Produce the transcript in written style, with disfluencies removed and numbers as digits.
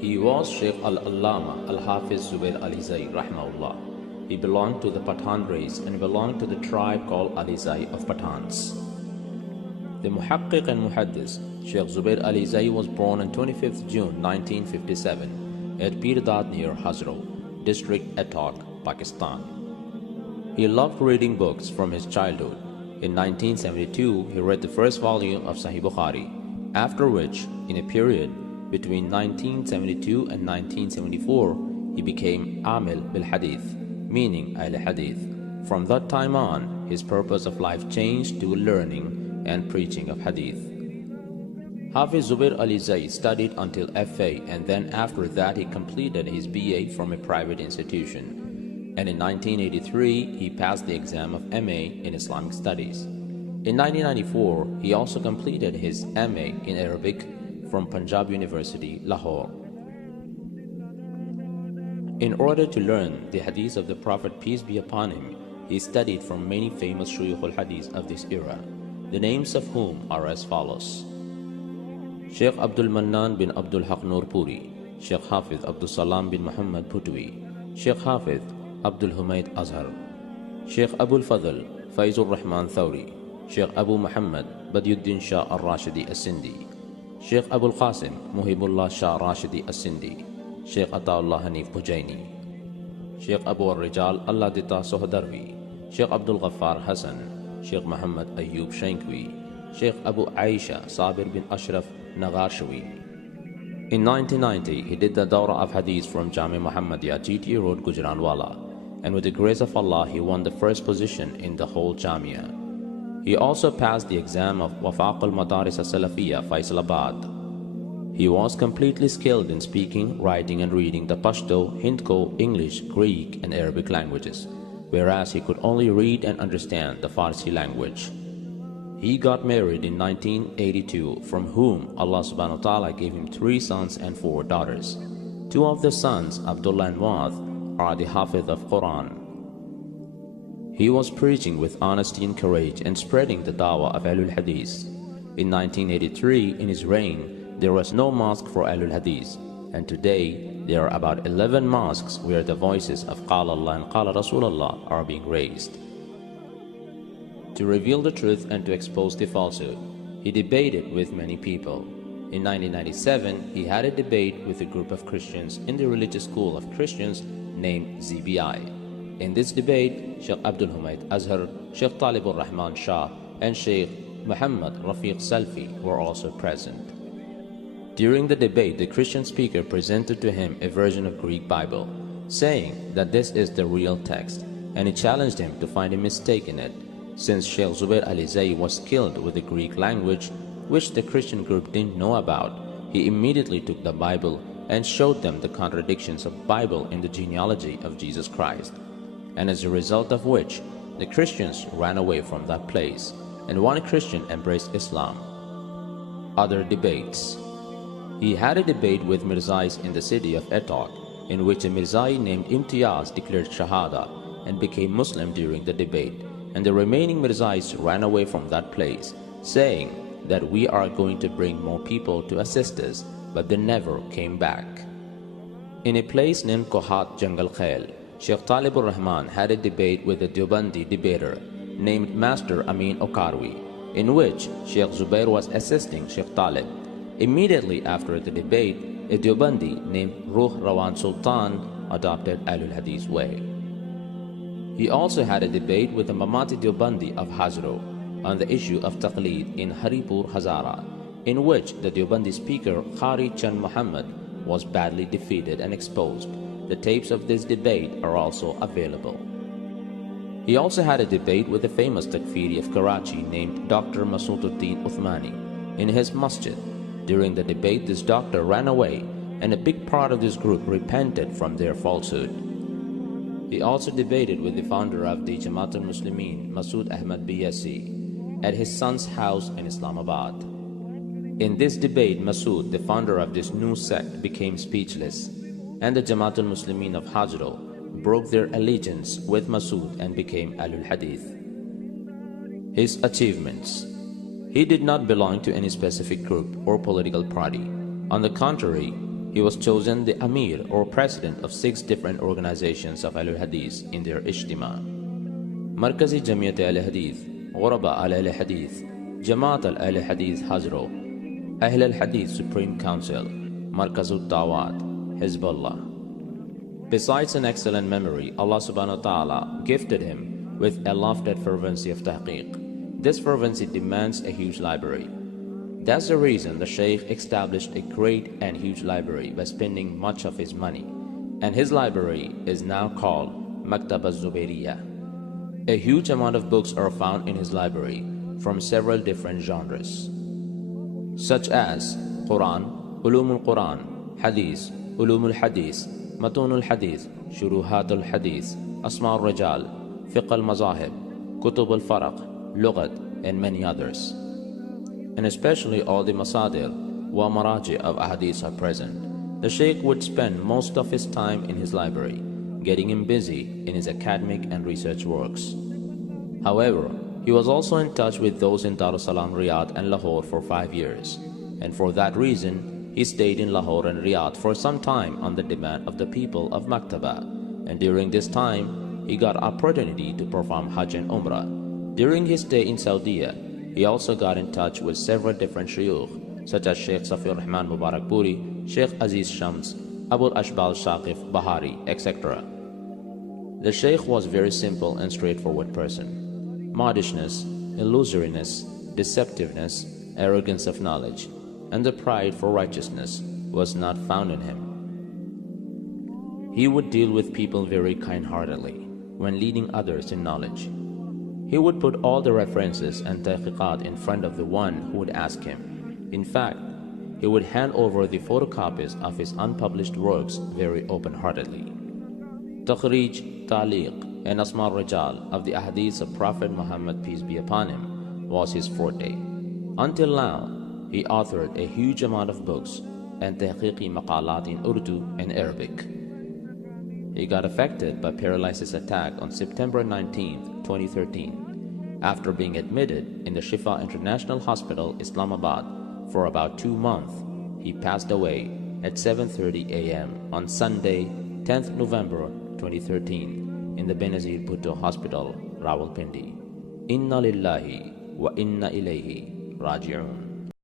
He was Sheikh Al-Allama Al-Hafiz Zubair Alizai, Rahimahullah. He belonged to the Pathan race and belonged to the tribe called Alizai of Pathans. The Muhaqqiq and Muhaddis, Sheikh Zubair Alizai was born on 25th June 1957 at Pirdad near Hazro, district Attock, Pakistan. He loved reading books from his childhood. In 1972, he read the first volume of Sahih Bukhari, after which, in a period between 1972 and 1974, he became Amil bil Hadith, meaning Ahl Hadith. From that time on, his purpose of life changed to learning and preaching of Hadith. Hafiz Zubair Alizai studied until FA, and then after that he completed his BA from a private institution. And in 1983, he passed the exam of MA in Islamic Studies. In 1994, he also completed his MA in Arabic from Punjab University, Lahore. In order to learn the hadith of the Prophet, peace be upon him, he studied from many famous Shuyukh-ul-Hadith of this era, the names of whom are as follows: Sheikh Abdul Mannan bin Abdul Haq Nurpuri, Sheikh Hafiz Abdul Salam bin Muhammad Bhutwi, Sheikh Hafiz Abdul Humaid Azhar, Sheikh Abul Fadl Faizur Rahman Thawri, Sheikh Abu Muhammad Badiuddin Shah al-Rashidi as-Sindhi, Sheikh Abul Qasim Muhibullah Shah Rashidi as-Sindhi, Sheikh Ataullah Hanif Bujaini, Sheikh Abu al-Rijal Allah Dita Sohdarvi, Sheikh Abdul Ghaffar Hassan, Sheikh Muhammad Ayyub Shankwi, Sheikh Abu Aisha Sabir bin Ashraf Nagarshawi. In 1990, he did the Dawra of Hadith from Jami Muhammadiyah, GTA Road, Gujranwala, and with the grace of Allah, he won the first position in the whole Jamia. He also passed the exam of Wafaq al-Madaris al-Salafiyya, Faisalabad. He was completely skilled in speaking, writing and reading the Pashto, Hindko, English, Greek and Arabic languages, whereas he could only read and understand the Farsi language. He got married in 1982, from whom Allah subhanahu wa ta'ala gave him 3 sons and 4 daughters. 2 of the sons, Abdullah and Muadh, are the Hafiz of Quran. He was preaching with honesty and courage and spreading the dawah of Ahlul Hadith. In 1983, in his reign, there was no mosque for Ahlul Hadith, and today there are about 11 mosques where the voices of Qala Allah and Qala Rasulullah are being raised. To reveal the truth and to expose the falsehood, he debated with many people. In 1997, he had a debate with a group of Christians in the religious school of Christians named ZBI. In this debate, Sheikh Abdul Humaid Azhar, Sheikh Talibur Rahman Shah, and Sheikh Muhammad Rafiq Salfi were also present. During the debate, the Christian speaker presented to him a version of Greek Bible, saying that this is the real text, and he challenged him to find a mistake in it. Since Sheikh Zubair Alizai was skilled with the Greek language, which the Christian group didn't know about, he immediately took the Bible and showed them the contradictions of the Bible in the genealogy of Jesus Christ, and as a result of which, the Christians ran away from that place, and one Christian embraced Islam. Other debates. He had a debate with Mirzais in the city of Attock, in which a Mirzai named Imtiaz declared Shahada and became Muslim during the debate, and the remaining Mirzais ran away from that place, saying that we are going to bring more people to assist us, but they never came back. In a place named Kohat Jangal Khail, Sheikh Talibur Rahman had a debate with a Deobandi debater named Master Amin Okarwi, in which Sheikh Zubair was assisting Sheikh Talib. Immediately after the debate, a Deobandi named Ruh Rawan Sultan adopted Ahlul Hadith way. He also had a debate with the Mamati Deobandi of Hazro on the issue of Taqleed in Haripur, Hazara, in which the Deobandi speaker Khari Chand Muhammad was badly defeated and exposed. The tapes of this debate are also available. He also had a debate with the famous Takfiri of Karachi named Dr. Masududdin Uthmani in his masjid. During the debate, this doctor ran away, and a big part of this group repented from their falsehood. He also debated with the founder of the Jamaat al-Muslimin, Masood Ahmad Biyasi, at his son's house in Islamabad. In this debate, Masood, the founder of this new sect, became speechless, and the Jamaat al-Muslimin of Hazro broke their allegiance with Masood and became Ahlul Hadith. His achievements. He did not belong to any specific group or political party. On the contrary, he was chosen the Amir or president of 6 different organizations of Ahl-Hadith in their Ijtima. Markazi Jamiyat Ahl-Hadith, Ghuraba Ahl-Hadith, Jamaat Ahl-Hadith Hazro, Ahl-Hadith Supreme Council, Markazul Dawat, Hizbullah. Besides an excellent memory, Allah subhanahu wa ta'ala gifted him with a lofted fervency of tahqiq. This fervency demands a huge library. That's the reason the Shaykh established a great and huge library by spending much of his money, and his library is now called Maktab al-Zubairiyah. A huge amount of books are found in his library from several different genres, such as Quran, Ulumul Quran, Hadith, Ulumul Hadith, Matunul Hadith, Shuruhatul Hadith, Asma al-Rajal, Fiqh al-Mazahib, Kutub al-Faraq, Lughat, and many others. And especially all the Masadir wa Maraji of Ahadith are present. The Shaykh would spend most of his time in his library, getting him busy in his academic and research works. However, he was also in touch with those in Dar es Salaam, Riyadh and Lahore for 5 years, and for that reason, he stayed in Lahore and Riyadh for some time on the demand of the people of Maktaba, and during this time, he got opportunity to perform Hajj and Umrah. During his stay in Saudi, he also got in touch with several different shuyukh, such as Sheikh Safi Rahman Mubarakpuri, Sheikh Aziz Shams, Abu Ashbal Shaqif Bahari, etc. The Shaykh was a very simple and straightforward person. Modishness, illusoriness, deceptiveness, arrogance of knowledge, and the pride for righteousness was not found in him. He would deal with people very kind-heartedly when leading others in knowledge. He would put all the references and tahqiqat in front of the one who would ask him. In fact, he would hand over the photocopies of his unpublished works very open-heartedly. Takhrij, Taliq, and Asma al-Rajal of the Ahadith of Prophet Muhammad, peace be upon him, was his forte. Until now, he authored a huge amount of books and tahqiqi maqalat in Urdu and Arabic. He got affected by paralysis attack on September 19, 2013. After being admitted in the Shifa International Hospital, Islamabad, for about 2 months, he passed away at 7:30 a.m. on Sunday, 10th November 2013, in the Benazir Bhutto Hospital, Rawalpindi. Inna lillahi wa inna ilayhi raji'un.